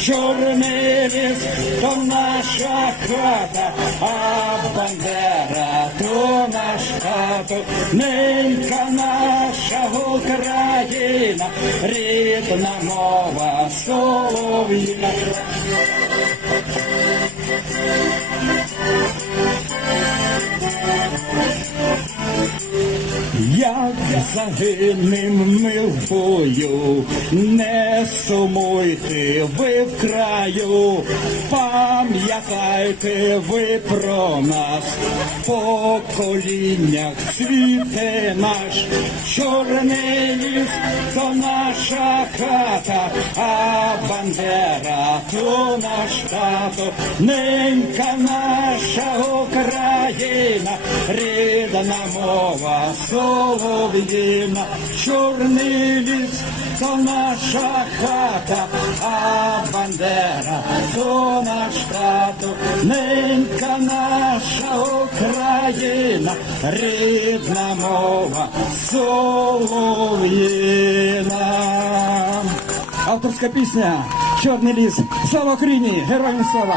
Чорний ліс, то наша хата, а бандера, то наш тато, ненька наша Україна, рідна мова солов'їна. Як загинем ми в бою, не сумуйте ви в краю, пам'ятайте ви про нас, в поколіннях цвіте наш, чорний ліс, то наша хата, а бандера, то наш тато, ненька наша Україна, рідна мова солов'їна, чорний ліс, то наша хата, а бандера, то наш тато, ненька наша Україна, рідна мова солов'їна. Авторська пісня Чорний ліс. Слава Україні! Героям слава!